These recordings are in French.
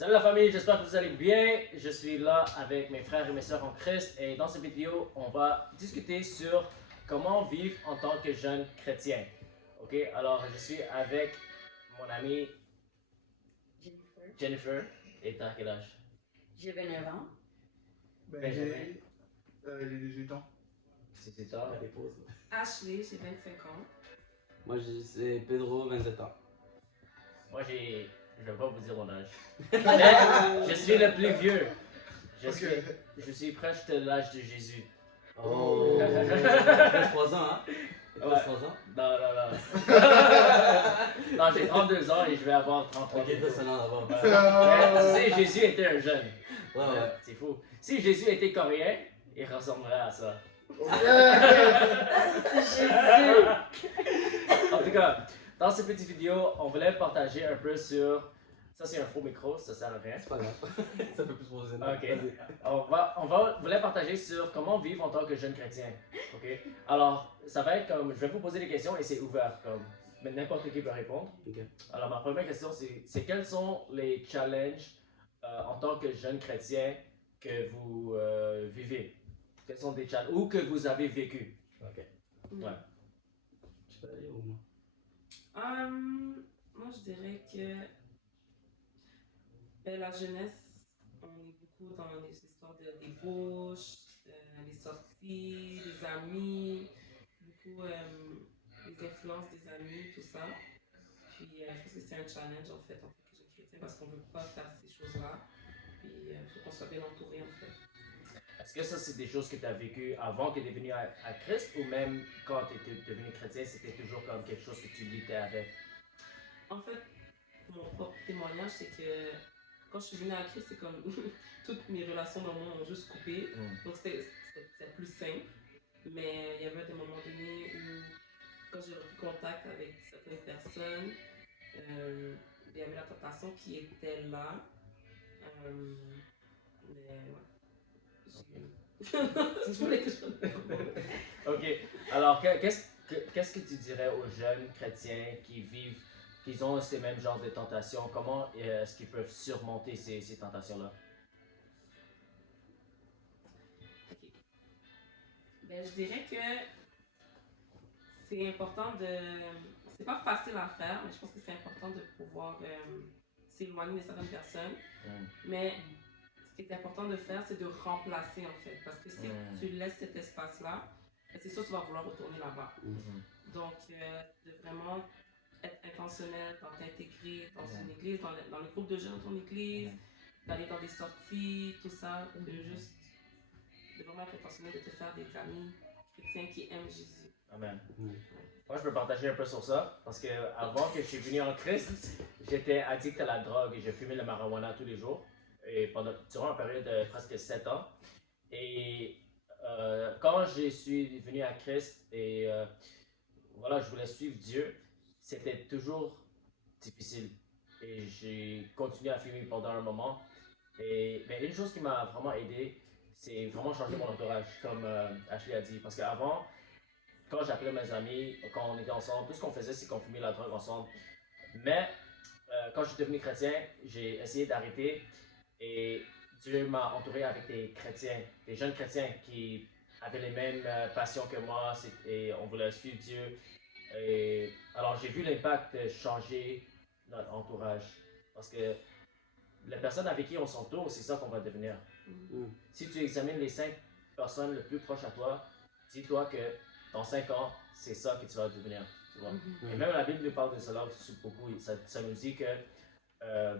Salut la famille, j'espère que vous allez bien. Je suis là avec mes frères et mes sœurs en Christ et dans cette vidéo, on va discuter sur comment vivre en tant que jeune chrétien. Ok, alors je suis avec mon amie Jennifer. Et t'as quel âge? J'ai 29 ans. Benjamin. J'ai 18 ans. C'est ça, la dépose. Ashley, j'ai 25 ans. Moi, c'est Pedro, 27 ans. Moi, je vais pas vous dire mon âge. Mais je suis le plus vieux. Je suis presque l'âge de Jésus. Oh, presque 3 ans, hein? Ouais. Presque 3 ans? Non. Non, j'ai 32 ans et je vais avoir 33 ans. Ok, ça, c'est non, d'abord. Tu sais, Jésus était un jeune. Ouais. C'est fou. Si Jésus était coréen, il ressemblerait à ça. Jésus! En tout cas, dans cette petite vidéo, on voulait partager un peu sur... Ça, c'est un faux micro, ça sert à rien. C'est pas grave. Ça fait plus poser. Ok. Voulait partager sur comment vivre en tant que jeune chrétien. Ok. Alors, ça va être comme, je vais vous poser des questions et c'est ouvert, comme, mais n'importe qui peut répondre. Ok. Alors, ma première question, c'est quels sont les challenges en tant que jeune chrétien que vous vivez? Quels sont des challenges ou que vous avez vécu? Ok. Ouais. Tu peux aller ou moi? Moi, je dirais que la jeunesse, on est beaucoup dans les histoires de débauche, les sorties, les amis, beaucoup les influences des amis, tout ça. Puis, je pense que c'est un challenge en fait, en tant que jeune chrétien, parce qu'on ne veut pas faire ces choses-là. Puis, il faut qu'on soit bien entouré en fait. Est-ce que ça, c'est des choses que tu as vécues avant que tu es venu à Christ ou même quand tu étais devenu chrétien, c'était toujours comme quelque chose que tu luttais avec? En fait, mon propre témoignage, c'est que quand je suis venue à Christ, c'est comme toutes mes relations dans le monde ont juste coupé. Donc c'était plus simple. Mais il y avait des moments donnés où, quand j'ai repris contact avec certaines personnes, il y avait la tentation qui était là. Mais ouais. Je voulais que je Ok. Alors, qu'est-ce que tu dirais aux jeunes chrétiens qui vivent, qui ont ces mêmes genres de tentations? Comment est-ce qu'ils peuvent surmonter ces tentations-là? Ok. Ben, je dirais que c'est important de. C'est pas facile à faire, mais je pense que c'est important de pouvoir s'éloigner de certaines personnes. Mais ce qui est important de faire, c'est de remplacer en fait. Parce que si tu laisses cet espace-là, c'est sûr que tu vas vouloir retourner là-bas. Donc, de vraiment être intentionnel dans t'intégrer dans une église, dans le groupe de jeunes de ton église, d'aller dans des sorties, tout ça, de vraiment être intentionnel de te faire des amis chrétiens qui aiment Jésus. Amen. Moi, je peux partager un peu sur ça, parce que avant que je suis venu en Christ, j'étais addict à la drogue et je fumais le marijuana tous les jours, et durant une période de presque 7 ans. Et quand je suis venu à Christ et voilà, je voulais suivre Dieu, c'était toujours difficile. Et j'ai continué à fumer pendant un moment. Mais une chose qui m'a vraiment aidé, c'est vraiment changer mon entourage, comme Ashley a dit. Parce qu'avant, quand j'appelais mes amis, quand on était ensemble, tout ce qu'on faisait, c'est qu'on fumait la drogue ensemble. Mais quand je suis devenu chrétien, j'ai essayé d'arrêter et Dieu m'a entouré avec des chrétiens, des jeunes chrétiens qui avaient les mêmes passions que moi et on voulait suivre Dieu. Et alors j'ai vu l'impact de changer notre entourage parce que les personnes avec qui on s'entoure, c'est ça qu'on va devenir. Si tu examines les 5 personnes les plus proches à toi, dis-toi que dans 5 ans, c'est ça que tu vas devenir. Tu vois? Et même la Bible nous parle de cela beaucoup. Ça nous dit que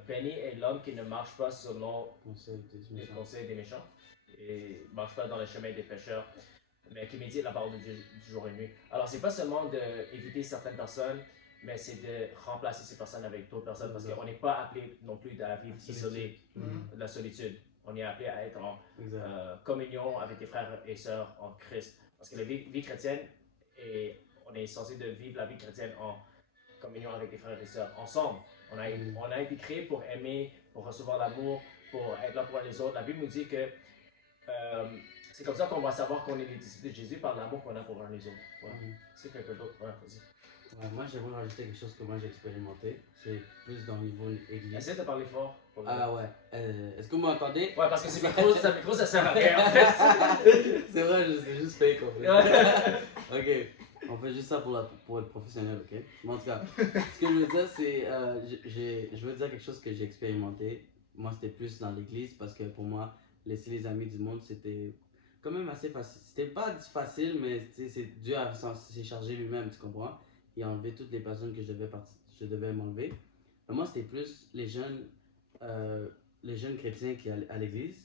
béni est l'homme qui ne marche pas selon les conseils des méchants et ne marche pas dans le chemin des pécheurs, mais qui médite la parole de Dieu du jour et nuit. Alors, c'est pas seulement d'éviter certaines personnes, mais c'est de remplacer ces personnes avec d'autres personnes parce qu'on n'est pas appelé non plus à vivre isolé de la solitude. On est appelé à être en communion avec des frères et sœurs en Christ. Parce que la vie chrétienne, on est censé de vivre la vie chrétienne en communion avec des frères et sœurs, ensemble. On a été créé pour aimer, pour recevoir l'amour, pour être là pour les autres. La Bible nous dit que c'est comme ça qu'on va savoir qu'on est les disciples de Jésus par l'amour qu'on a pour un les autres. Ouais. C'est quelqu'un d'autre. Ouais, vas-y. Ouais, moi, j'aimerais rajouter quelque chose que moi j'ai expérimenté. C'est plus dans le niveau église. Essaye de parler fort. Pour le- Ah ouais. Est-ce que vous m'entendez? Ouais, parce que ce micro, ça sert à rien en fait. C'est vrai, c'est juste fake en fait. Ouais. Ok, on fait juste ça pour être professionnel, ok? Mais en tout cas, ce que je veux dire, c'est. Je veux dire quelque chose que j'ai expérimenté. Moi, c'était plus dans l'église parce que pour moi, laisser les amis du monde, c'était quand même assez facile. C'était pas facile, mais tu sais, Dieu s'est chargé lui-même, tu comprends? Il a enlevé toutes les personnes que je devais m'enlever. Mais moi, c'était plus euh, les jeunes chrétiens qui à l'église.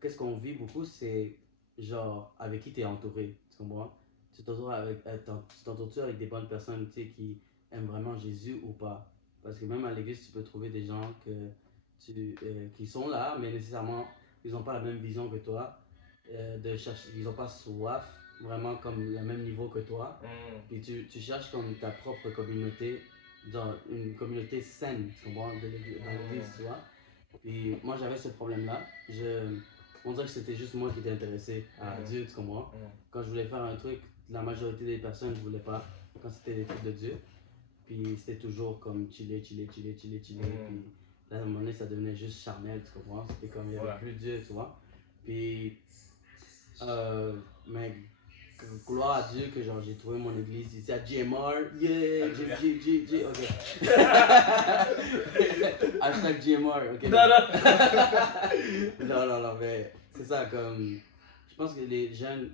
Qu'est-ce qu'on vit beaucoup, c'est genre avec qui tu es entouré, tu comprends? Tu t'entoures-tu avec des bonnes personnes, tu sais, qui aiment vraiment Jésus ou pas? Parce que même à l'église, tu peux trouver des gens qui sont là, mais nécessairement, ils n'ont pas la même vision que toi, ils n'ont pas soif, vraiment comme le même niveau que toi. Puis tu cherches comme ta propre communauté, genre une communauté saine, tu comprends, dans l'église, tu vois? Puis moi, j'avais ce problème-là. On dirait que c'était juste moi qui étais intéressé à Dieu, tu comprends? Quand je voulais faire un truc, la majorité des personnes ne voulaient pas. Quand c'était des trucs de Dieu. Puis c'était toujours comme chiller. Puis là, à un moment donné, ça devenait juste charnel, tu comprends? C'était comme, il n'y avait Ouais. plus Dieu, tu vois? Puis, mais gloire à Dieu que genre j'ai trouvé mon église ici à GMR. Yeah, G, ok. Hashtag GMR, ok. Non, mais c'est ça, comme. Je pense que les jeunes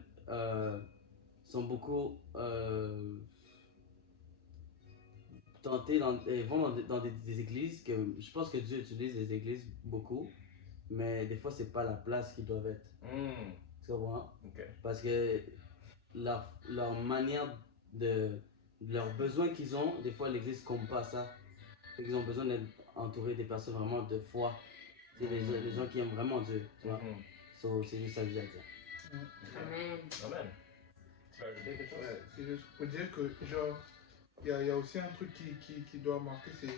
sont beaucoup tentés, ils vont dans des églises que je pense que Dieu utilise les églises beaucoup, mais des fois c'est pas la place qu'ils doivent être. Tu comprends? Ok. Parce que leur manière de leurs besoins qu'ils ont, des fois l'église ne compte pas ça. Ils ont besoin d'être entourés des personnes vraiment de foi. C'est les gens qui aiment vraiment Dieu, tu vois. So, c'est juste ça que j'ai à dire. Amen. Amen. Tu veux ajouter quelque chose? Ouais, c'est juste pour dire que, genre, il y a aussi un truc qui doit marquer, c'est,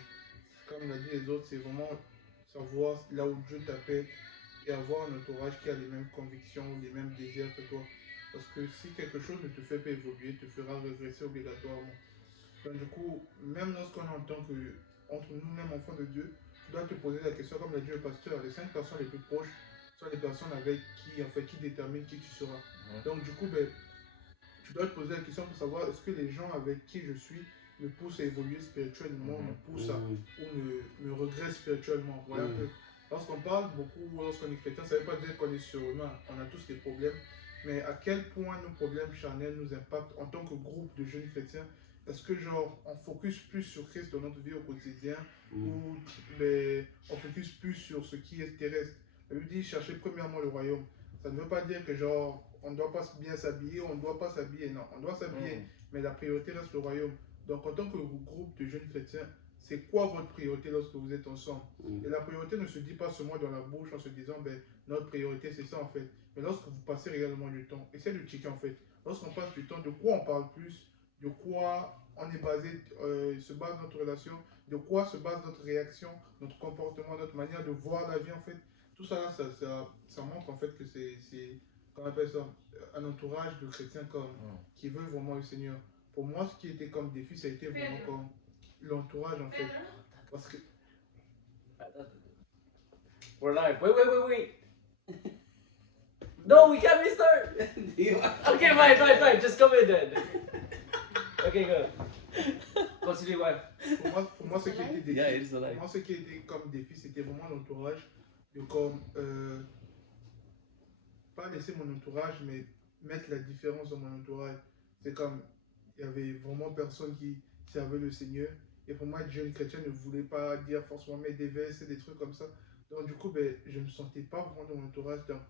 comme l'a dit les autres, c'est vraiment savoir là où Dieu t'appelle et avoir un entourage qui a les mêmes convictions, les mêmes désirs que toi. Parce que si quelque chose ne te fait pas évoluer, te fera régresser obligatoirement. Donc, du coup, même lorsqu'on entend que entre nous-mêmes, enfants de Dieu, tu dois te poser la question, comme l'a dit le pasteur, les 5 personnes les plus proches sont les personnes avec qui, en fait, qui déterminent qui tu seras. Donc, du coup, ben, tu dois te poser la question pour savoir est-ce que les gens avec qui je suis me poussent à évoluer spirituellement, me poussent à, ou me regressent spirituellement. Voilà que lorsqu'on parle beaucoup, lorsqu'on est chrétien, ça ne veut pas dire qu'on est surhumain. On a tous des problèmes. Mais à quel point nos problèmes charnels nous impactent en tant que groupe de jeunes chrétiens? Est-ce que genre on focus plus sur Christ dans notre vie au quotidien ou ben, on focus plus sur ce qui est terrestre? La Bible dit chercher premièrement le royaume. Ça ne veut pas dire que genre on ne doit pas bien s'habiller, on ne doit pas s'habiller, non, on doit s'habiller, mais la priorité reste le royaume. Donc en tant que groupe de jeunes chrétiens, c'est quoi votre priorité lorsque vous êtes ensemble? Et la priorité ne se dit pas seulement dans la bouche en se disant ben notre priorité c'est ça en fait. Mais lorsque vous passez réellement du temps, essayez de checker en fait. Lorsqu'on passe du temps, de quoi on parle plus, de quoi on est basé, se base notre relation, de quoi se base notre réaction, notre comportement, notre manière de voir la vie en fait. Tout ça, ça montre en fait que c'est qu'on appelle ça, un entourage de chrétiens comme, qui veulent vraiment le Seigneur. Pour moi, ce qui était comme défi, ça a été vraiment comme l'entourage en fait. Parce que We're live. Wait. No, we can't restart. Okay, fine. Just come in then. Okay, good. Continue, ouais. pour moi, ce qui était défi, Yeah, it's alive. pour moi, ce qui était comme défi, c'était vraiment l'entourage. De comme, pas laisser mon entourage, mais mettre la différence dans mon entourage. C'est comme, il y avait vraiment personne qui servait le Seigneur. Et pour moi, être jeune chrétien ne voulait pas dire forcément mettre des vestes et des trucs comme ça. Donc, du coup, ben, je ne me sentais pas vraiment dans mon entourage. Donc,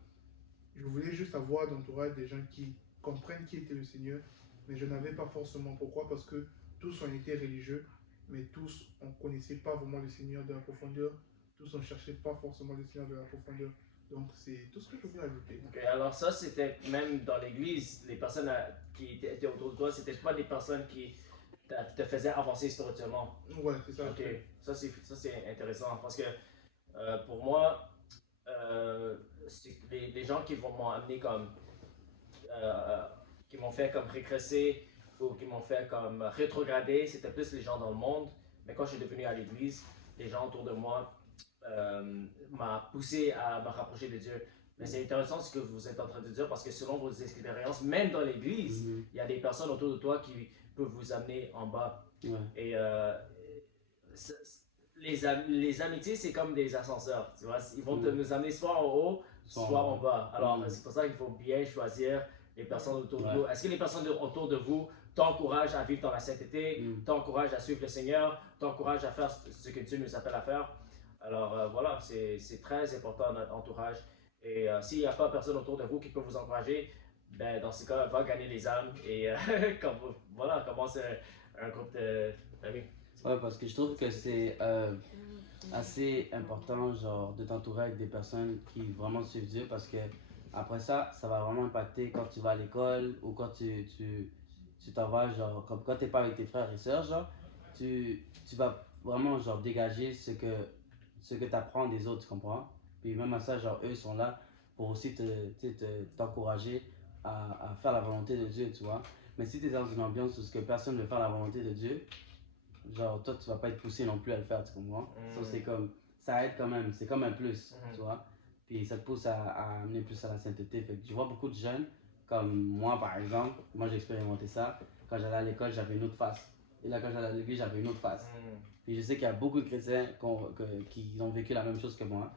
je voulais juste avoir d'entourage des gens qui comprennent qui était le Seigneur. Mais je n'avais pas forcément. Pourquoi? Parce que tous on était religieux, mais tous on ne connaissait pas vraiment le Seigneur de la profondeur. Tous on ne cherchait pas forcément le Seigneur de la profondeur. Donc, c'est tout ce que je voulais ajouter. Ok, alors ça, c'était même dans l'église, les personnes qui étaient autour de toi, c'était pas des personnes qui te faisaient avancer spirituellement. Ouais, c'est ça. Ok, ça c'est intéressant parce que pour moi, c'est les gens qui m'ont amené comme, qui m'ont fait comme régresser ou qui m'ont fait comme rétrograder, c'était plus les gens dans le monde. Mais quand je suis devenu à l'église, les gens autour de moi m'ont poussé à me rapprocher de Dieu. Mais c'est intéressant ce que vous êtes en train de dire parce que selon vos expériences, même dans l'église, il y a des personnes autour de toi qui peuvent vous amener en bas. Ouais. Et les amitiés, c'est comme des ascenseurs, tu vois. Ils vont nous amener soit en haut, soit en bas. Alors, c'est pour ça qu'il faut bien choisir les personnes autour de vous. Est-ce que les personnes autour de vous t'encouragent à vivre dans la sainteté, t'encouragent à suivre le Seigneur, t'encouragent à faire ce que Dieu nous appelle à faire? Alors, voilà, c'est très important notre entourage. Et s'il n'y a pas personne autour de vous qui peut vous encourager, ben, dans ce cas, va gagner les âmes et voilà, commence un groupe d'amis. Ouais, parce que je trouve que c'est assez important genre, de t'entourer avec des personnes qui vraiment suivent Dieu parce que après ça, ça va vraiment impacter quand tu vas à l'école ou quand tu t'en vas, genre, comme quand t'es pas avec tes frères et sœurs, genre, tu vas vraiment genre, dégager ce que tu apprends des autres, tu comprends? Puis même à ça, genre, eux sont là pour aussi t'encourager à faire la volonté de Dieu, tu vois. Mais si tu es dans une ambiance où ce que personne ne veut faire la volonté de Dieu, genre, toi, tu vas pas être poussé non plus à le faire, tu comprends? So, c'est comme, ça aide quand même, c'est comme un plus, tu vois? Puis ça te pousse à amener plus à la sainteté. Fait que je vois beaucoup de jeunes, comme moi par exemple, moi j'ai expérimenté ça. Quand j'allais à l'école, j'avais une autre face. Et là, quand j'allais à l'église, j'avais une autre face. Puis je sais qu'il y a beaucoup de chrétiens qui ont vécu la même chose que moi.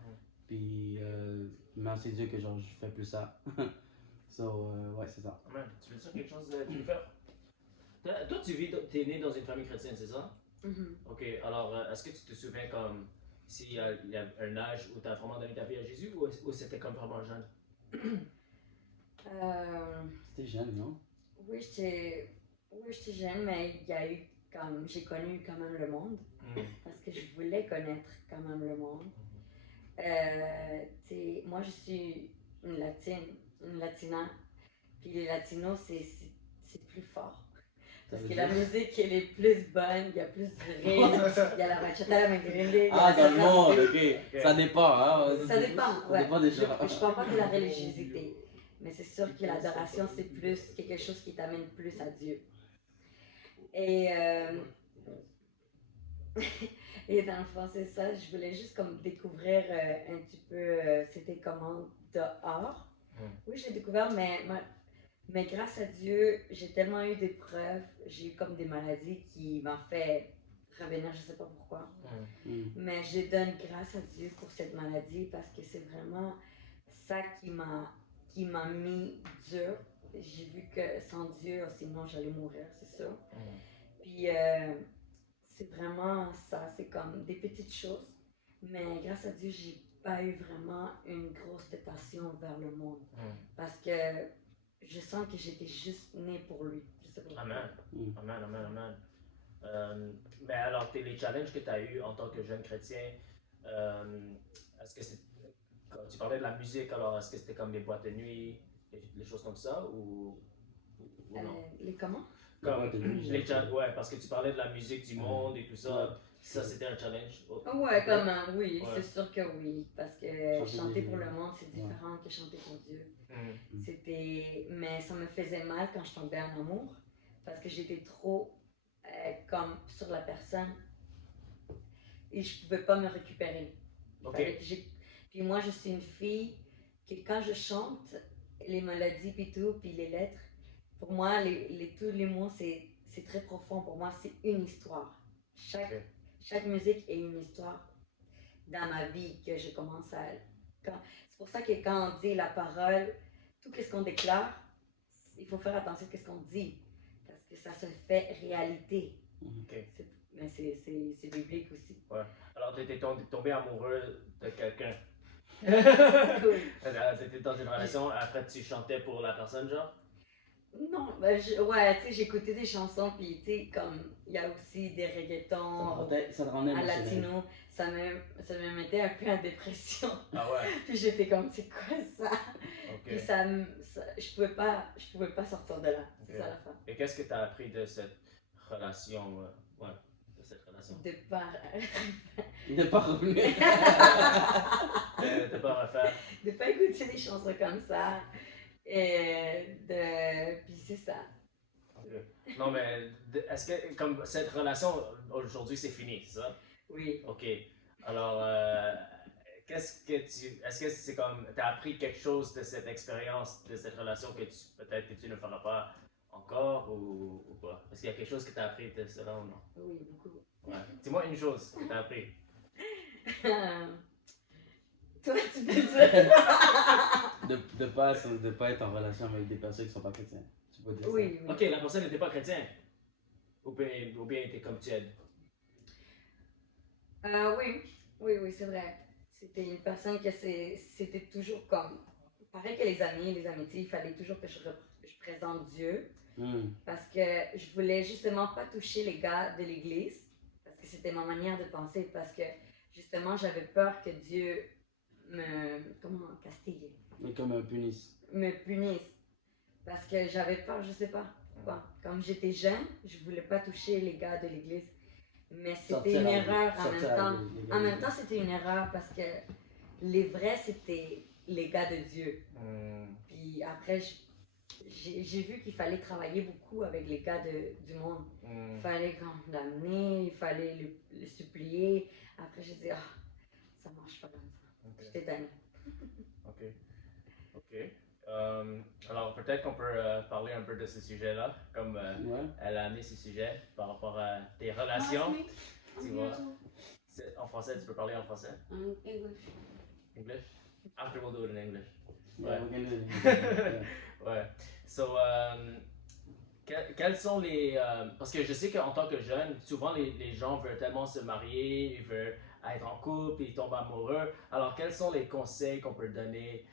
Puis merci Dieu que genre, je fais plus ça. So, ouais, c'est ça. Amen. Tu veux dire quelque chose de faire? Toi, t'es né dans une famille chrétienne, c'est ça? Ok, alors est-ce que tu te souviens comme s'il y a un âge où tu as vraiment donné ta vie à Jésus ou c'était comme vraiment jeune? C'était jeune, non? Oui, j'étais jeune, mais il y a eu comme j'ai connu quand même le monde parce que je voulais connaître quand même le monde. Moi, je suis une latina, puis les latinos, c'est plus fort. Parce que la musique, elle est plus bonne, il y a plus de rythme, il y a la bachata, la merengue. Ah, dans le monde, ok. Ça dépend, hein. Ça dépend, Ça ouais. dépend des gens. Je parle pas de la religiosité, mais c'est sûr que l'adoration, c'est plus quelque chose qui t'amène plus à Dieu. Et et dans le fond, c'est ça, je voulais juste comme découvrir un petit peu c'était comment dehors. Oui, j'ai découvert, mais grâce à Dieu, j'ai tellement eu d'épreuves, j'ai eu comme des maladies qui m'ont fait revenir, je sais pas pourquoi. Mais je donne grâce à Dieu pour cette maladie parce que c'est vraiment ça qui m'a mis dur. J'ai vu que sans Dieu, sinon j'allais mourir, c'est sûr. Puis c'est vraiment ça, c'est comme des petites choses. Mais grâce à Dieu, j'ai pas eu vraiment une grosse tentation vers le monde. Parce que je sens que j'étais juste née pour lui. Je sais pas. Amen. Mais alors, les challenges que tu as eu en tant que jeune chrétien, est-ce que c'est. Quand tu parlais de la musique, alors est-ce que c'était comme des boîtes de nuit, des choses comme ça ou non? Les comment? Comme ouais, parce que tu parlais de la musique du monde et tout ça. Ça, c'était un challenge. Ouais, comme oui, c'est sûr que oui. Parce que chanter pour le monde, c'est différent que chanter pour Dieu. Mais ça me faisait mal quand je tombais en amour. Parce que j'étais trop comme sur la personne. Et je pouvais pas me récupérer. Puis moi, je suis une fille que quand je chante, les mélodies puis tout, puis les lettres, pour moi, tous les mots, c'est très profond. Pour moi, c'est une histoire. Chaque musique est une histoire dans ma vie que je commence à... C'est pour ça que quand on dit la parole, tout ce qu'on déclare, il faut faire attention à ce qu'on dit. Parce que ça se fait réalité. Mais c'est biblique aussi. Ouais. Alors, tu étais tombé amoureux de quelqu'un. Cool. Tu étais dans une relation, après tu chantais pour la personne, genre? Non, ben ouais, tu sais, j'écoutais des chansons, puis tu sais, comme, il y a aussi des reggaetons à latino, ça me mettait un peu en dépression. Ah ouais? Puis j'étais comme, c'est quoi ça? Puis je pouvais pas sortir de là, c'est ça la fin. Et qu'est-ce que tu as appris de cette relation, De pas revenir. De pas refaire. De pas écouter des chansons comme ça. Puis c'est ça. Non, mais est-ce que comme cette relation aujourd'hui c'est fini, c'est ça? Oui. Ok. Alors, est-ce que c'est comme, t'as appris quelque chose de cette expérience, de cette relation que peut-être que tu ne feras pas encore ou pas? Est-ce qu'il y a quelque chose que t'as appris de cela ou non? Oui, beaucoup. Ouais. Dis-moi une chose que t'as appris. Toi, tu peux dire. De pas être en relation avec des personnes qui sont pas chrétiennes. Tu peux dire Oui, Ok, la personne n'était pas chrétienne. Ou bien était comme tu es. Oui, oui, c'est vrai. C'était une personne que c'était toujours comme. Pareil que les amitiés, il fallait toujours que je présente Dieu. Parce que je voulais justement pas toucher les gars de l'église. Parce que c'était ma manière de penser. Parce que justement, j'avais peur que Dieu comment castigue. Mais comme un punisse. Me punisse. Parce que j'avais peur, je sais pas pourquoi. Comme j'étais jeune, je voulais pas toucher les gars de l'église. Mais c'était une erreur en même temps. En même temps, c'était une erreur parce que les vrais, c'était les gars de Dieu. Puis après, j'ai vu qu'il fallait travailler beaucoup avec les gars du monde. Il fallait comme l'amener, il fallait le supplier. Après, j'ai dit, ça marche pas comme ça. J'étais tannée. Ok. Alors peut-être qu'on peut parler un peu de ce sujet-là, comme elle a amené ce sujet par rapport à tes relations. Tu vois, en français, tu peux parler en français? English. English? After we'll do it in English. Ouais, we're gonna do it. Ouais. So, quels sont les... parce que je sais qu'en tant que jeune, souvent les gens veulent tellement se marier, ils veulent être en couple, ils tombent amoureux. Alors, quels sont les conseils qu'on peut donner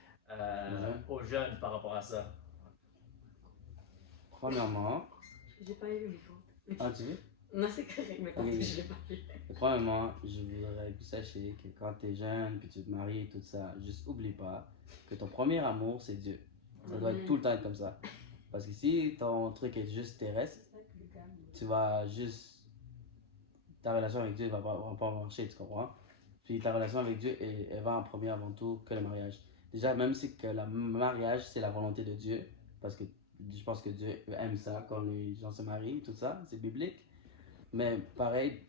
aux jeunes par rapport à ça? Premièrement... J'ai pas eu le micro. Ah, tu veux? Non, c'est correct, mais quand je l'ai pas eu. Premièrement, je voudrais que vous sachiez que quand tu es jeune, puis tu te maries et tout ça, juste oublie pas que ton premier amour, c'est Dieu. Ça doit être tout le temps comme ça. Parce que si ton truc est juste terrestre, tu vas juste... Ta relation avec Dieu va pas marcher, tu comprends? Puis ta relation avec Dieu, elle va en premier avant tout que le mariage. Déjà, même si que le mariage, c'est la volonté de Dieu, parce que je pense que Dieu aime ça quand les gens se marient, tout ça, c'est biblique. Mais pareil,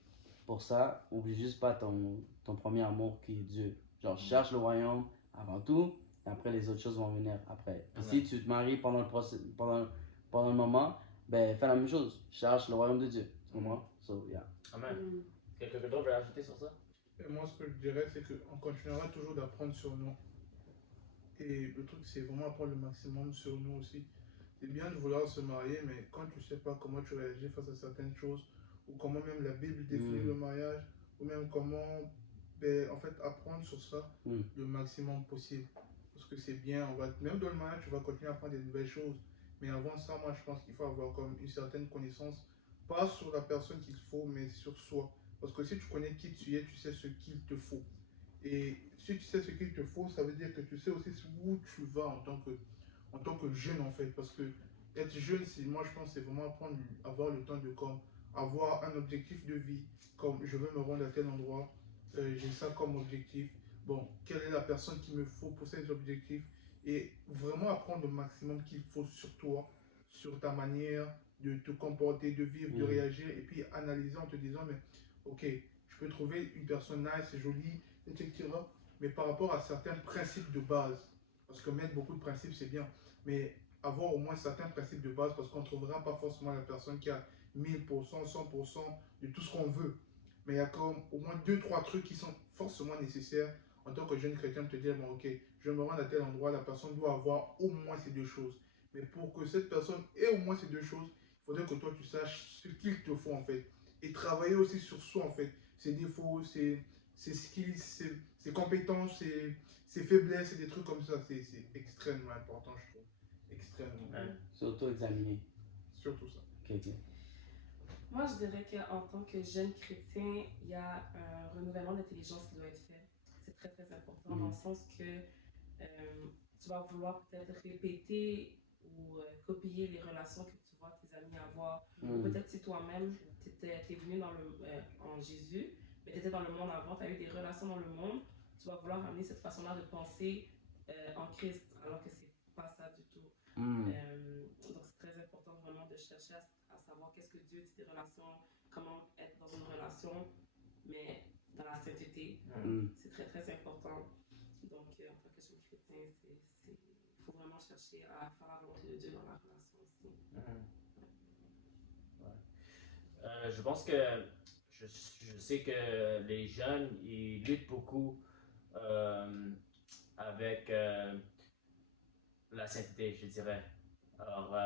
pour ça, oublie juste pas ton premier amour qui est Dieu. Genre, cherche le royaume avant tout, et après les autres choses vont venir après. Et si tu te maries pendant le moment, ben fais la même chose. Cherche le royaume de Dieu. Tu comprends? So, yeah. Amen. Quelqu'un d'autre veut ajouter sur ça? Et moi, ce que je dirais, c'est qu'on continuera toujours d'apprendre sur nous. Et le truc, c'est vraiment apprendre le maximum sur nous aussi. C'est bien de vouloir se marier, mais quand tu sais pas comment tu réagis face à certaines choses, ou comment même la Bible définit le mariage, ou même comment, en fait, apprendre sur ça le maximum possible. Parce que c'est bien, même dans le mariage, tu vas continuer à apprendre des nouvelles choses. Mais avant ça, moi, je pense qu'il faut avoir comme une certaine connaissance, pas sur la personne qu'il faut, mais sur soi. Parce que si tu connais qui tu es, tu sais ce qu'il te faut. Et si tu sais ce qu'il te faut, ça veut dire que tu sais aussi où tu vas en tant que jeune en fait. Parce que être jeune, moi je pense c'est vraiment avoir le temps de avoir un objectif de vie. Comme je veux me rendre à tel endroit, j'ai ça comme objectif. Bon, quelle est la personne qu'il me faut pour cet objectif? Et vraiment apprendre le maximum qu'il faut sur toi, sur ta manière de te comporter, de vivre, de réagir. Et puis analyser en te disant, mais ok, je peux trouver une personne nice, jolie, etc. Mais par rapport à certains principes de base, parce que mettre beaucoup de principes c'est bien, mais avoir au moins certains principes de base, parce qu'on ne trouvera pas forcément la personne qui a 1000%, 100% de tout ce qu'on veut. Mais il y a comme au moins 2-3 trucs qui sont forcément nécessaires en tant que jeune chrétien de te dire, bon ok, je me rends à tel endroit, la personne doit avoir au moins ces deux choses. Mais pour que cette personne ait au moins ces deux choses, il faudrait que toi tu saches ce qu'il te faut en fait. Et travailler aussi sur soi en fait, ses défauts, ses skills, ses compétences, ses faiblesses et des trucs comme ça. C'est extrêmement important, je trouve. Extrêmement. S'auto-examiner. Surtout ça. Ok. Moi, je dirais qu'en tant que jeune chrétien, il y a un renouvellement d'intelligence qui doit être fait. C'est très, très important dans le sens que tu vas vouloir peut-être répéter ou copier les relations que tu vois tes amis avoir. Ou peut-être si toi-même, tu es venu en Jésus, mais tu étais dans le monde avant, tu as eu des relations dans le monde, tu vas vouloir amener cette façon-là de penser en Christ, alors que c'est pas ça du tout. Donc c'est très important vraiment de chercher à savoir qu'est-ce que Dieu dit des relations, comment être dans une relation, mais dans la sainteté. C'est très, très important. Donc, en tant que jeune chrétien, il faut vraiment chercher à faire la volonté de Dieu dans la relation aussi. Je pense que je sais que les jeunes, ils luttent beaucoup avec la sainteté, je dirais. Alors,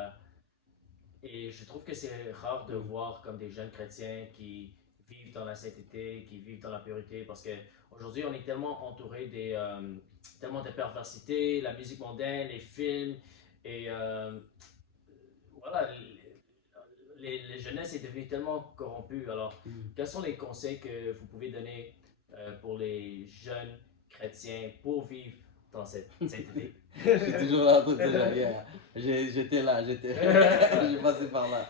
et je trouve que c'est rare de voir comme des jeunes chrétiens qui vivent dans la sainteté, qui vivent dans la pureté, parce que aujourd'hui on est tellement entouré tellement de perversité, la musique mondaine, les films, et voilà, les jeunesses est devenue tellement corrompue. Alors, quels sont les conseils que vous pouvez donner pour les jeunes chrétiens pour vivre dans cette sainteté? Je suis toujours là en train de dire, j'étais là, j'ai passé par là.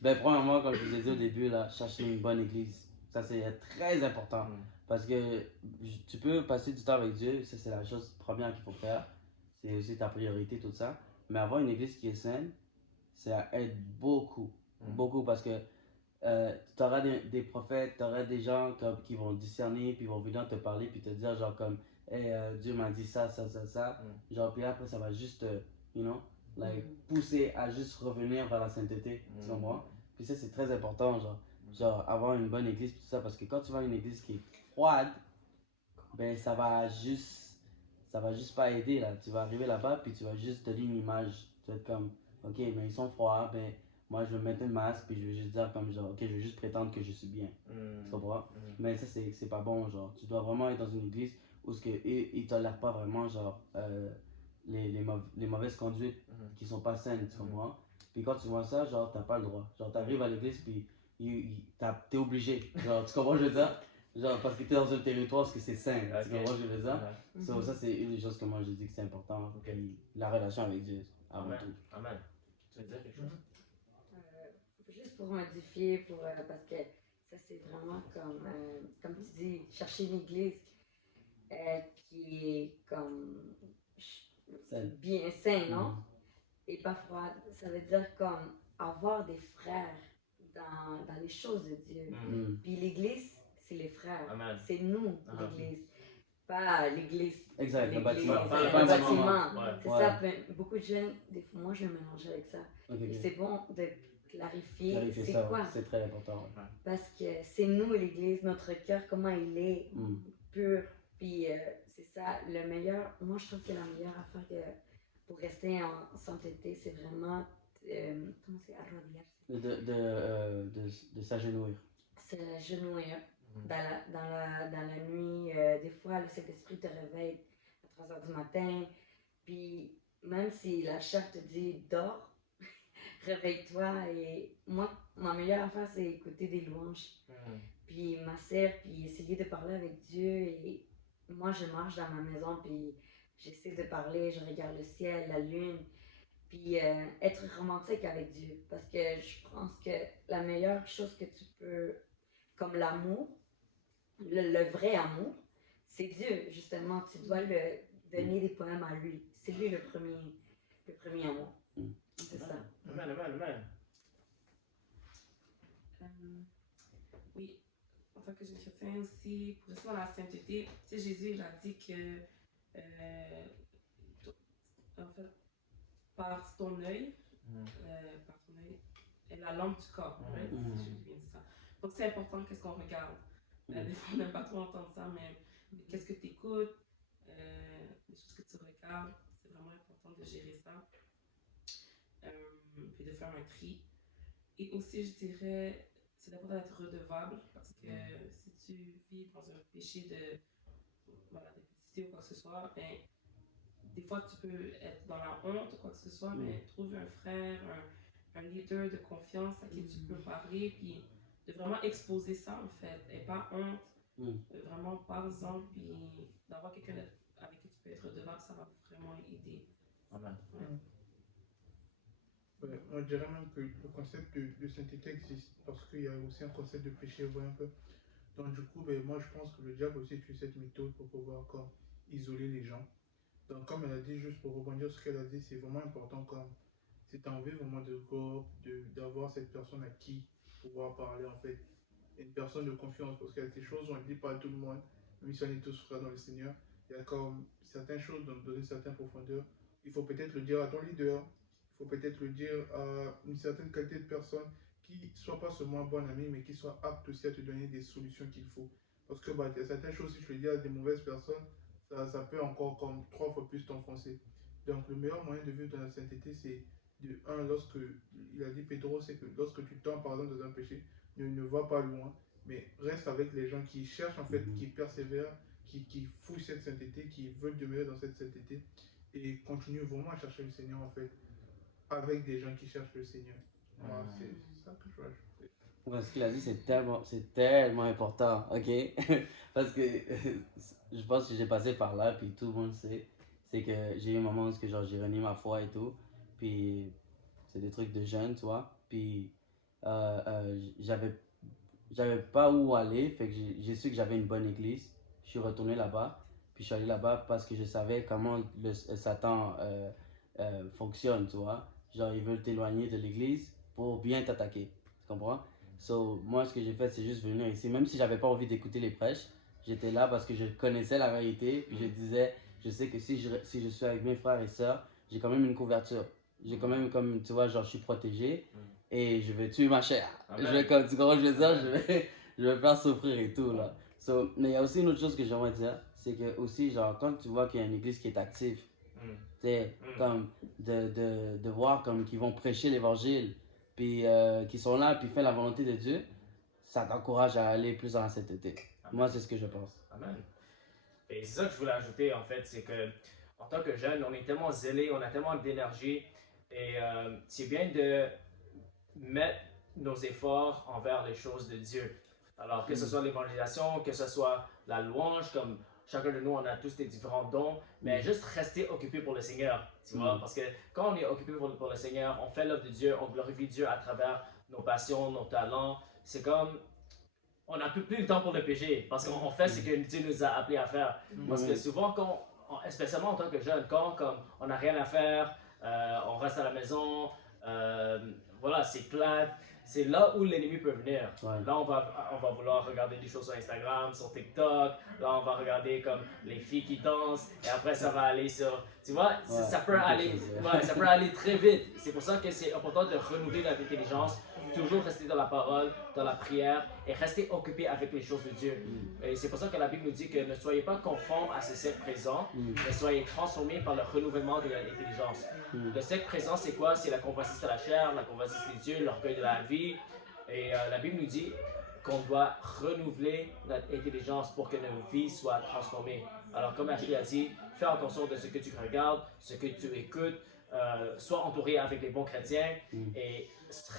Ben, premièrement, comme je vous ai dit au début, là, chercher une bonne église, ça c'est très important. Parce que tu peux passer du temps avec Dieu, ça c'est la chose première qu'il faut faire. C'est aussi ta priorité, tout ça. Mais avoir une église qui est saine, ça aide beaucoup. Beaucoup parce que tu auras des prophètes, tu auras des gens qui vont discerner, puis vont venir te parler, puis te dire genre comme hey, Dieu m'a dit ça. Genre, puis après ça va juste, you know, like, pousser à juste revenir vers la sainteté, tu comprends? Puis ça c'est très important, genre avoir une bonne église, tout ça, parce que quand tu vas à une église qui est froide, ben ça va juste pas aider là. Tu vas arriver là-bas, puis tu vas juste donner une image. Tu vas être comme, ok, mais ils sont froids, ben moi je vais mettre un masque, puis je vais juste dire comme genre, ok, je vais juste prétendre que je suis bien. Tu comprends? Mais ça c'est pas bon, genre. Tu dois vraiment être dans une église où ils tolèrent pas vraiment, genre, les mauvaises conduites qui sont pas saines, tu comprends? Puis quand tu vois ça, genre, t'as pas le droit. Genre, t'arrives à l'église, puis t'es obligé. Genre, tu comprends, je veux dire? Genre, parce que t'es dans un territoire, parce que c'est sain. Okay. Tu comprends, je veux dire? So, ça, c'est une des choses que moi, je dis que c'est important. Okay. Puis la relation avec Dieu, avant tout. Amen. Tu veux dire quelque chose? Juste pour modifier, parce que ça, c'est vraiment comme tu dis, chercher une église qui est comme bien saine, non? Et pas froide. Ça veut dire comme avoir des frères dans les choses de Dieu. Puis l'église, c'est les frères. C'est nous, l'église. Pas l'église. Exact, le bâtiment. Le bâtiment. C'est ça. Beaucoup de jeunes, moi, je vais mélanger avec ça. Et c'est bon de clarifier c'est ça, quoi. C'est très important. Parce que c'est nous, l'église, notre cœur, comment il est pur. Puis c'est ça, le meilleur. Moi, je trouve que la meilleure affaire pour rester en sainteté, c'est vraiment. Comment c'est arrodillarse? De s'agenouiller. S'agenouiller. Dans la nuit, des fois, le Saint-Esprit te réveille à 3 h du matin. Puis, même si la chair te dit dors, réveille-toi. Et moi, ma meilleure affaire, c'est écouter des louanges. Puis, m'asseoir, puis essayer de parler avec Dieu. Et moi, je marche dans ma maison, puis j'essaie de parler, je regarde le ciel, la lune. Puis, être romantique avec Dieu. Parce que je pense que la meilleure chose que tu peux, comme l'amour, le vrai amour, c'est Dieu, justement. Tu dois le donner des poèmes à lui. C'est lui le premier amour. C'est ça. Amen. Oui, en tant que jeune chrétien aussi, pour rester dans la sainteté, tu sais, Jésus, il a dit que, en fait, par ton œil, est la lampe du corps. Right? Si je dis bien ça. Donc, c'est important qu'est-ce qu'on regarde. Des fois, on n'aime pas trop entendre ça, mais qu'est-ce que tu écoutes, les choses que tu regardes, c'est vraiment important de gérer ça. Puis de faire un tri. Et aussi, je dirais, c'est important d'être redevable parce que si tu vis dans un péché d'épicité ou quoi que ce soit, ben, des fois tu peux être dans la honte ou quoi que ce soit, mais trouve un frère, un leader de confiance à qui tu peux parler, puis de vraiment exposer ça en fait, et pas honte. Vraiment, parle-en, puis d'avoir quelqu'un avec qui tu peux être redevable, ça va vraiment aider. Amen. On dirait même que le concept de sainteté existe parce qu'il y a aussi un concept de péché, vous voyez un peu. Donc du coup, moi je pense que le diable aussi utilise cette méthode pour pouvoir isoler les gens. Donc comme elle a dit, juste pour rebondir sur ce qu'elle a dit, c'est vraiment important comme tu as envie vraiment d'avoir cette personne à qui pouvoir parler en fait. Une personne de confiance, parce qu'il y a des choses où on ne dit pas à tout le monde, même si on est tous frères dans le Seigneur, il y a comme certaines choses dans une certaine profondeur. Il faut peut-être le dire à ton leader, il faut peut-être le dire à une certaine qualité de personne qui ne soit pas seulement un bon ami, mais qui soit apte aussi à te donner des solutions qu'il faut. Parce que il y a certaines choses, si tu le dis à des mauvaises personnes, ça peut encore comme 3 fois plus t'enfoncer. Donc le meilleur moyen de vivre dans la sainteté, c'est de un, lorsque, il a dit Pedro, c'est que lorsque tu tombes par exemple dans un péché, ne va pas loin, mais reste avec les gens qui cherchent en fait, qui persévèrent, qui fouillent cette sainteté, qui veulent demeurer dans cette sainteté et continue vraiment à chercher le Seigneur en fait, avec des gens qui cherchent le Seigneur. Moi, c'est ça que je veux ajouter. Ouais, ce qu'il a dit, c'est tellement important, ok? Parce que je pense que j'ai passé par là, puis tout le monde sait. C'est que j'ai eu un moment où genre, j'ai renié ma foi et tout. Puis c'est des trucs de jeunes, tu vois. Puis j'avais pas où aller, fait que j'ai su que j'avais une bonne église. Je suis retourné là-bas. Puis je suis allé là-bas parce que je savais comment Satan fonctionne, tu vois. Genre, ils veulent t'éloigner de l'église pour bien t'attaquer. Tu comprends? So, moi, ce que j'ai fait, c'est juste venir ici. Même si j'avais pas envie d'écouter les prêches, j'étais là parce que je connaissais la vérité. Puis je disais, je sais que si je suis avec mes frères et sœurs, j'ai quand même une couverture. J'ai quand même, comme tu vois, genre, je suis protégé et je vais tuer ma chair. Je vais, comme tu comprends, je veux dire, je vais faire souffrir et tout, là. So, mais il y a aussi une autre chose que j'aimerais dire, c'est que aussi, genre, quand tu vois qu'il y a une église qui est active, c'est comme de voir comme qu'ils vont prêcher l'évangile, puis qu'ils sont là, puis font la volonté de Dieu, ça t'encourage à aller plus dans la sainteté. Moi, c'est ce que je pense. Amen. Et c'est ça que je voulais ajouter, en fait, c'est que en tant que jeune, on est tellement zélé, on a tellement d'énergie, et c'est bien de mettre nos efforts envers les choses de Dieu. Alors, que ce soit l'évangélisation, que ce soit la louange, comme chacun de nous, on a tous des différents dons, mais juste rester occupé pour le Seigneur, tu vois, parce que quand on est occupé pour le Seigneur, on fait l'œuvre de Dieu, on glorifie Dieu à travers nos passions, nos talents. C'est comme, on n'a plus le temps pour le péché, parce qu'on fait ce que Dieu nous a appelé à faire. Parce que souvent, spécialement en tant que jeune, quand comme, on n'a rien à faire, on reste à la maison, voilà, c'est plate. C'est là où l'ennemi peut venir. Ouais. Là, on va vouloir regarder des choses sur Instagram, sur TikTok. Là, on va regarder comme les filles qui dansent. Et après, ça va aller sur... Tu vois, ça peut aller très vite. C'est pour ça que c'est important de renouveler notre intelligence. Toujours rester dans la parole, dans la prière et rester occupé avec les choses de Dieu. Et c'est pour ça que la Bible nous dit que ne soyez pas conformes à ce siècle présent, mais soyez transformés par le renouvellement de l'intelligence. Le siècle présent, c'est quoi? C'est la convoitise de la chair, la convoitise des yeux, l'orgueil de la vie. Et la Bible nous dit qu'on doit renouveler notre intelligence pour que nos vies soient transformées. Alors, comme Ashley a dit, fais attention de ce que tu regardes, ce que tu écoutes, sois entouré avec les bons chrétiens et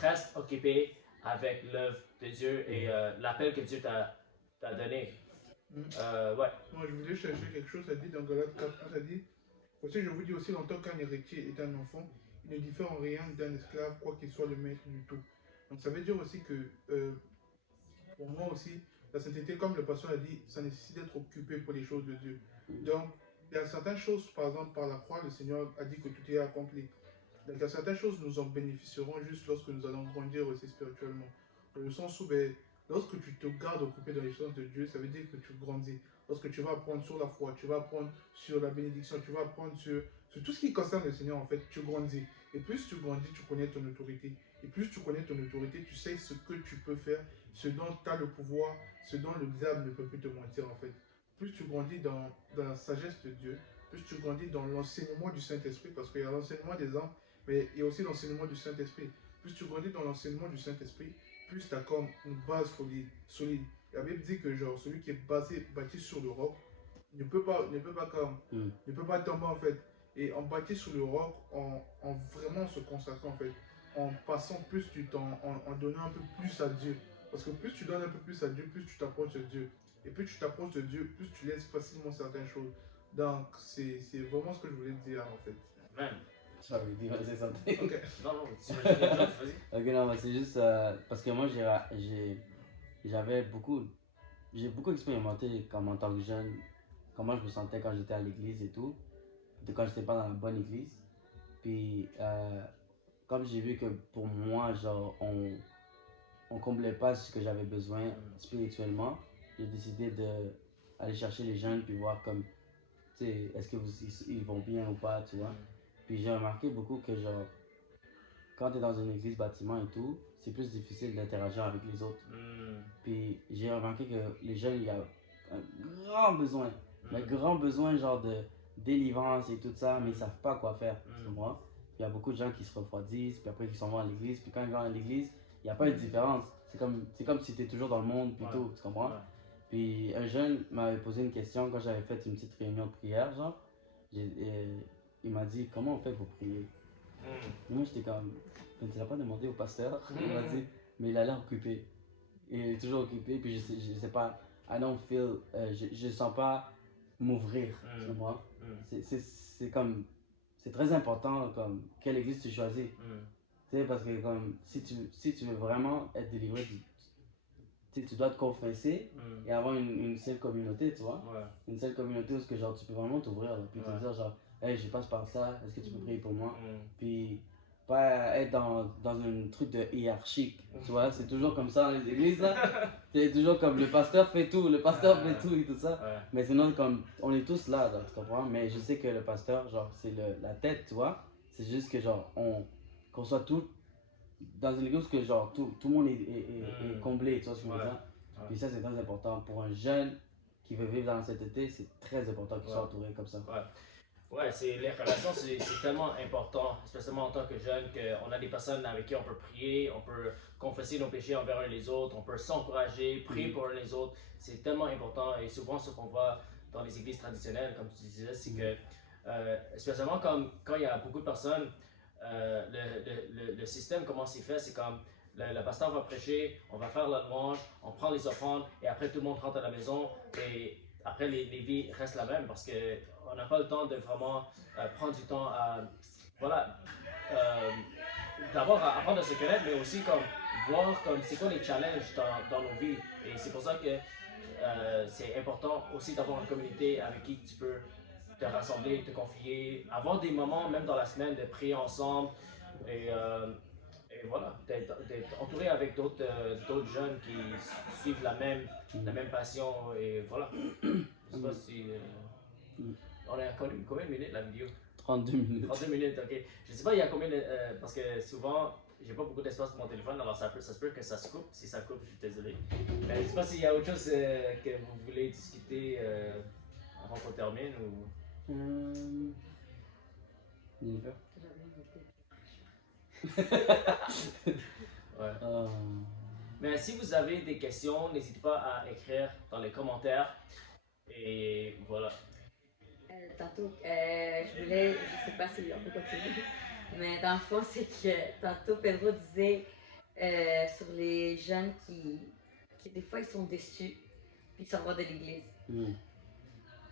reste occupé avec l'œuvre de Dieu et l'appel que Dieu t'a donné. Ouais. Moi, je voulais chercher quelque chose, ça dit dans Galates 4, ça dit aussi, je vous dis aussi, longtemps qu'un héritier est un enfant, il ne diffère en rien d'un esclave, quoi qu'il soit le maître du tout. Donc, ça veut dire aussi que, pour moi aussi, la sainteté, comme le pasteur a dit, ça nécessite d'être occupé pour les choses de Dieu. Donc, il y a certaines choses, par exemple, par la croix, le Seigneur a dit que tout est accompli. Donc, il y a certaines choses, nous en bénéficierons juste lorsque nous allons grandir aussi spirituellement. Dans le sens où, lorsque tu te gardes occupé dans les choses de Dieu, ça veut dire que tu grandis. Lorsque tu vas apprendre sur la foi, tu vas apprendre sur la bénédiction, tu vas apprendre sur tout ce qui concerne le Seigneur, en fait, tu grandis. Et plus tu grandis, tu connais ton autorité. Et plus tu connais ton autorité, tu sais ce que tu peux faire, ce dont tu as le pouvoir, ce dont le diable ne peut plus te mentir, en fait. Plus tu grandis dans la sagesse de Dieu, plus tu grandis dans l'enseignement du Saint-Esprit, parce qu'il y a l'enseignement des hommes, mais il y a aussi l'enseignement du Saint-Esprit. Plus tu grandis dans l'enseignement du Saint-Esprit, plus tu as comme une base solide. La Bible dit que genre, celui qui est bâti sur le roc ne peut pas tomber en fait. Et en bâti sur le roc, en vraiment se consacrant en fait, en passant plus du temps, en donnant un peu plus à Dieu. Parce que plus tu donnes un peu plus à Dieu, plus tu t'approches de Dieu. Et plus tu t'approches de Dieu, plus tu laisses facilement certaines choses. Donc c'est vraiment ce que je voulais te dire en fait. Amen. Sorry, dis-moi, c'est something. Ok. Non, tu veux dire quelque chose, vas-y. Ok, non, mais c'est juste parce que moi, j'ai beaucoup expérimenté comme en tant que jeune, comment je me sentais quand j'étais à l'église et tout, quand j'étais pas dans la bonne église. Puis comme j'ai vu que pour moi, genre, on comblait pas ce que j'avais besoin spirituellement, j'ai décidé d'aller chercher les jeunes puis voir comme, tu sais, est-ce que ils vont bien ou pas, tu vois. Puis j'ai remarqué beaucoup que, genre, quand tu es dans une église bâtiment et tout, c'est plus difficile d'interagir avec les autres. Puis j'ai remarqué que les jeunes, il y a un grand besoin, un grand besoin genre de délivrance et tout ça, mais ils savent pas quoi faire, tu comprends? Puis il y a beaucoup de gens qui se refroidissent, puis après qui s'en vont à l'église, puis quand ils vont à l'église, il n'y a pas de différence. C'est comme si tu es toujours dans le monde, puis tout, tu comprends? Puis un jeune m'avait posé une question quand j'avais fait une petite réunion de prière, genre, il m'a dit, comment on fait pour prier? Moi j'étais comme, tu n'as pas demandé au pasteur? Il m'a dit, mais il a l'air occupé. Il est toujours occupé, puis je sais pas, I don't feel, je sens pas m'ouvrir, tu comprends? C'est comme, c'est très important comme quelle église tu choisis. Tu sais, parce que comme, si tu veux vraiment être délivré, tu dois te confesser et avoir une seule communauté, tu vois? Une seule communauté où que, genre, tu peux vraiment t'ouvrir, puis te dire genre, hey, je passe par ça, est-ce que tu peux prier pour moi? Puis pas être dans un truc de hiérarchique, tu vois? C'est toujours comme ça dans les églises, là. C'est toujours comme le pasteur fait tout, le pasteur fait tout et tout ça. Mais sinon, comme, on est tous là, tu comprends? Mais je sais que le pasteur, genre, c'est la tête, tu vois? C'est juste que, genre, qu'on soit tous dans une église que genre tout le monde est comblé, tu vois ce que je veux dire? Puis ça c'est très important pour un jeune qui veut vivre dans cet été, c'est très important qu'il soit entouré comme ça. Ouais, les relations c'est tellement important, spécialement en tant que jeune, qu'on a des personnes avec qui on peut prier, on peut confesser nos péchés envers un les autres, on peut s'encourager, prier pour un les autres. C'est tellement important et souvent ce qu'on voit dans les églises traditionnelles, comme tu disais, c'est que spécialement comme quand il y a beaucoup de personnes, le système, comment c'est fait, c'est comme le pasteur va prêcher, on va faire la louange, on prend les offrandes et après tout le monde rentre à la maison et après les vies restent la même parce qu'on n'a pas le temps de vraiment prendre du temps à, voilà, d'abord apprendre à se connaître, mais aussi comme voir comme c'est quoi les challenges dans nos vies. Et c'est pour ça que c'est important aussi d'avoir une communauté avec qui tu peux te rassembler, te confier, avoir des moments même dans la semaine de prier ensemble et voilà, d'être entouré avec d'autres jeunes qui suivent la même passion et voilà. Je sais pas si on a combien de minutes la vidéo? 32 minutes. 32 minutes, ok. Je sais pas il y a combien de parce que souvent j'ai pas beaucoup d'espace pour mon téléphone, alors ça se peut que ça se coupe. Si ça coupe, je suis désolé. Mais je sais pas s'il y a autre chose que vous voulez discuter avant qu'on termine ou. Jennifer? Ouais. Mais si vous avez des questions, n'hésitez pas à écrire dans les commentaires. Et voilà. Tantôt, je sais pas si on peut continuer, mais dans le fond, c'est que tantôt Pedro disait sur les jeunes qui des fois ils sont déçus, puis ils s'en vont de l'église.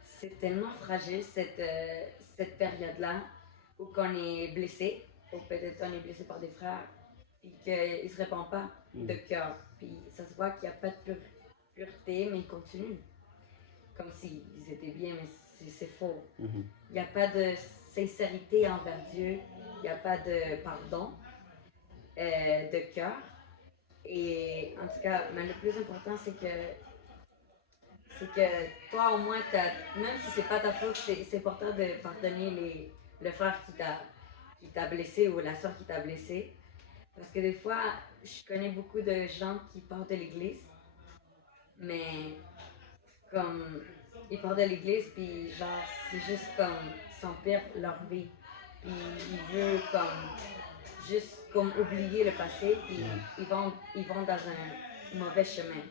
C'est tellement fragile cette période-là où qu'on est blessé, ou peut-être on est blessé par des frères, puis qu'ils ne se répandent pas de cœur. Puis ça se voit qu'il n'y a pas de pureté, mais ils continuent. Comme s'ils étaient bien, mais c'est faux. Il n'y a pas de sincérité envers Dieu, il n'y a pas de pardon de cœur. Et en tout cas, mais le plus important, c'est que toi, au moins, même si c'est pas ta faute, c'est important de pardonner le frère qui t'a blessé ou la soeur qui t'a blessé. Parce que des fois, je connais beaucoup de gens qui partent de l'église, mais comme ils partent de l'église, puis genre, c'est juste comme s'empire leur vie. Puis ils veulent comme juste comme oublier le passé, puis ils vont dans un mauvais chemin.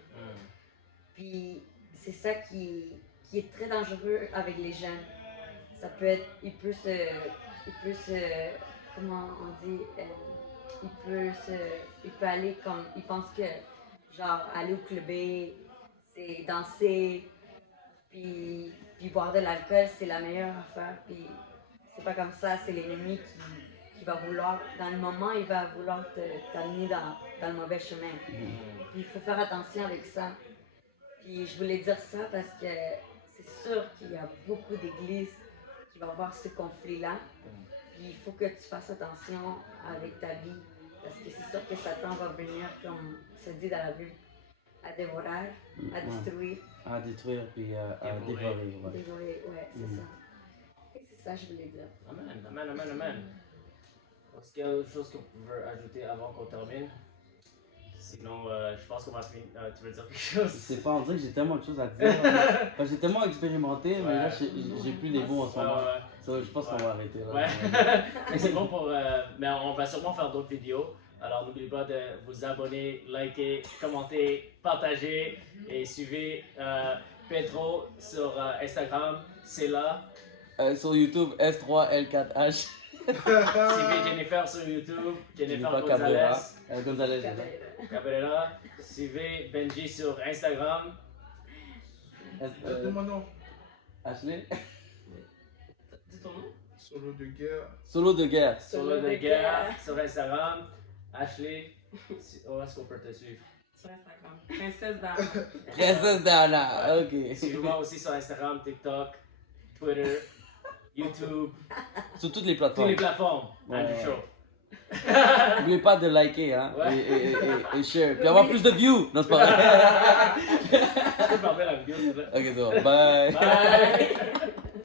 Puis c'est ça qui est très dangereux avec les jeunes. Ça peut être, il peut se comment on dit, il peut aller comme, il pense que genre aller au clubé, c'est danser, puis boire de l'alcool, c'est la meilleure affaire. Puis c'est pas comme ça, c'est l'ennemi qui va vouloir, dans le moment, il va vouloir t'amener dans le mauvais chemin. Puis il faut faire attention avec ça. Puis je voulais dire ça parce que c'est sûr qu'il y a beaucoup d'églises qui vont avoir ce conflit-là. Puis il faut que tu fasses attention avec ta vie. Parce que c'est sûr que Satan va venir, comme se dit dans la Bible, à dévorer, à détruire. À détruire, puis à dévorer. Ouais. Dévorer, ouais, c'est ça. Et c'est ça que je voulais dire. Amen, amen, amen, amen. Est-ce qu'il y a autre chose que vous pouvez ajouter avant qu'on termine? Sinon, je pense qu'on va finir. Tu veux dire quelque chose? Je sais pas, on dirait que j'ai tellement de choses à dire. J'ai tellement expérimenté, mais là, j'ai plus les mots en ce moment. So, je pense qu'on va arrêter là. Ouais. Mais c'est bon pour. Mais on va sûrement faire d'autres vidéos. Alors n'oubliez pas de vous abonner, liker, commenter, partager et suivez Pedro sur Instagram, c'est là. Sur YouTube, S3L4H. Suivez Jennifer sur YouTube, Jennifer Gonzalez. Gonzalez. Cabrera. Suivez Benji sur Instagram. Mon nom. Ashley. Dis ton nom. Solo de guerre. Solo de guerre. Solo de guerre sur Instagram. Ashley, où est-ce qu'on peut te suivre? Sur Instagram. Princesse Dana. Princesse Dana, ok. Suivez-moi aussi sur Instagram, TikTok, Twitter, YouTube, Sur toutes les toutes plateformes. les plateformes. Ouais. Andrew Show. N'oubliez pas de liker hein, Ouais. et share. Puis avoir plus de views. Non, c'est pas vrai. Je peux fermer la vidéo, s'il te plaît. Ok, c'est bon. Bye. Bye.